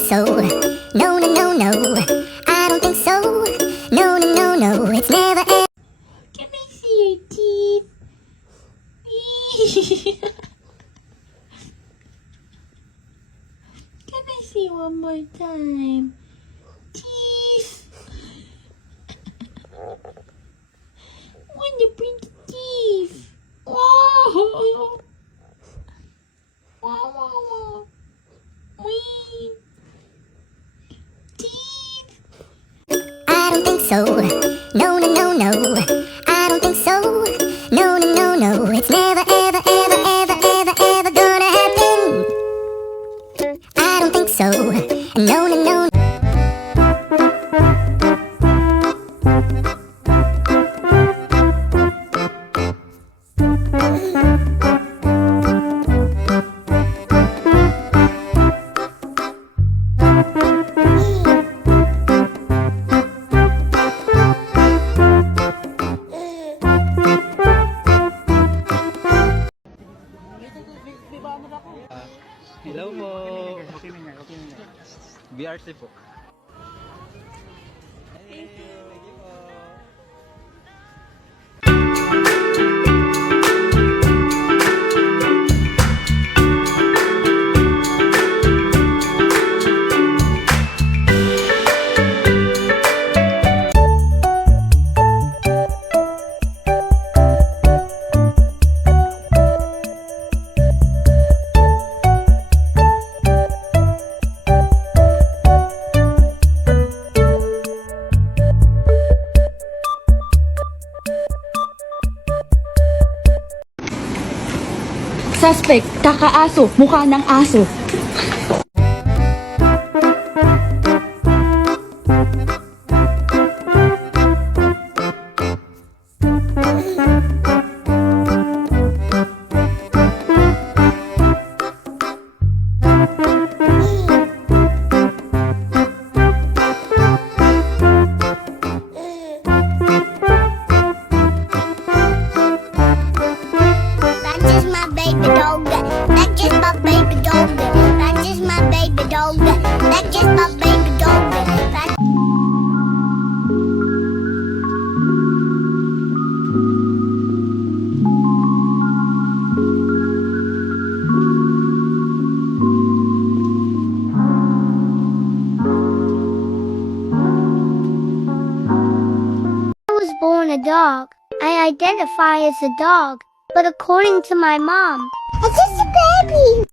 so. No, no, no, no. I don't think so. No, no, no, no. It's never ever. Can I see your teeth? Can I see one more time? Teeth. When you bring the teeth. Wow. Wow, wow, wow. Wee. Teeth. I don't think so. No, no, no, no. I don't think so. No, no, no, no. It's never, ever, ever, ever, ever, ever gonna happen. I don't think so. No, no, no. Hello po. BRC po. Thank you. Suspect, kakaaso, mukha ng aso. dog. I identify as a dog, but according to my mom, it's just a baby.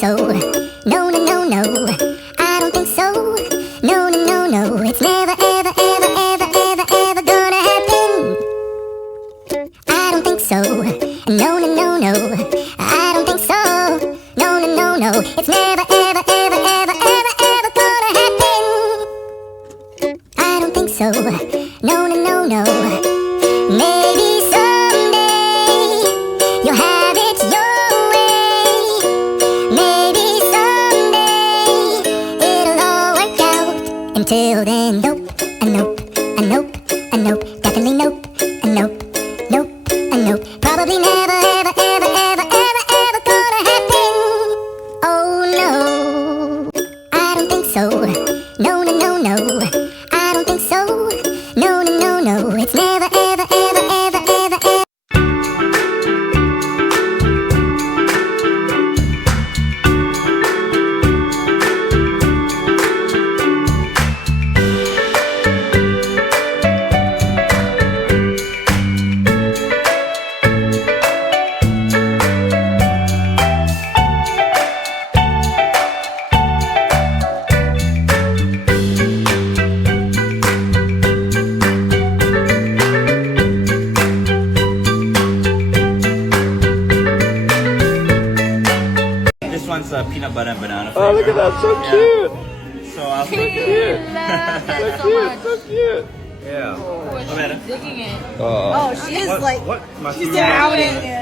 So, no, no, no, no, I don't think so. No, no, no, no, it's never, ever, ever, ever, ever, ever gonna happen. I don't think so. No, no, no, no, I don't think so. No, no, no, no, it's never, ever, ever, ever, ever, ever gonna happen. I don't think so. No, no, no, no. Maybe someday you'll have it your way. Maybe someday it'll all work out. Until then, nope, a nope, a nope, a nope, definitely nope, a nope, nope, a nope. Probably never, ever, ever, ever, ever, ever gonna happen. Oh no, I don't think so. No, no, no, no, I don't think so. No, no, no, no, it's never, ever, ever, ever, ever, ever. This one's peanut butter and banana Oh, look at that, so cute. So I'll So cute. So cute. Yeah. Digging it. Oh, She is What, like, what? she's down in there.